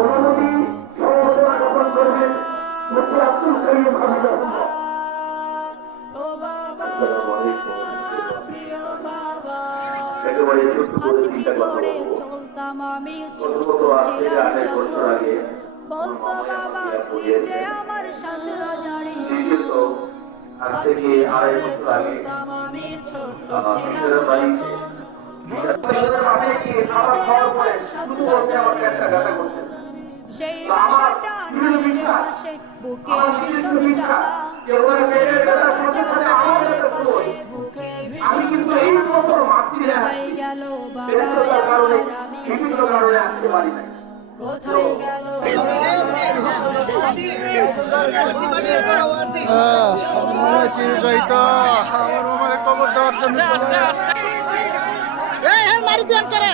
অনুমতি সভাপতি গঠন করবেন মুফতি আব্দুল করিম হাফিজাহুল্লাহ। আসসালামু আলাইকুম। একেবারে ছোট্ট করে তিনটা কথা বলবো। প্রথমত আজ থেকে 28 বছর আগে বলতো বাবা তুই যে আমার সাথে রাজারি। দ্বিতীয়ত আজ থেকে 2.5 বছর আগে নিজেরা বাড়িতে আমি কি খাবার খাওয়ার পরে শুধু বলতে আমার পেটটা ব্যথা করছে। সেই বাবাটা নয়ের পাশে বুকে ভীষণ জ্বালা সেই বাবাটা নয়ের পাশে বুকে ভীষণ জ্বালা কোথায় গেল বাবা আমার আমি বিভিন্ন কারণে আসতে পারি না। কোথায় গেল মারি দেন করে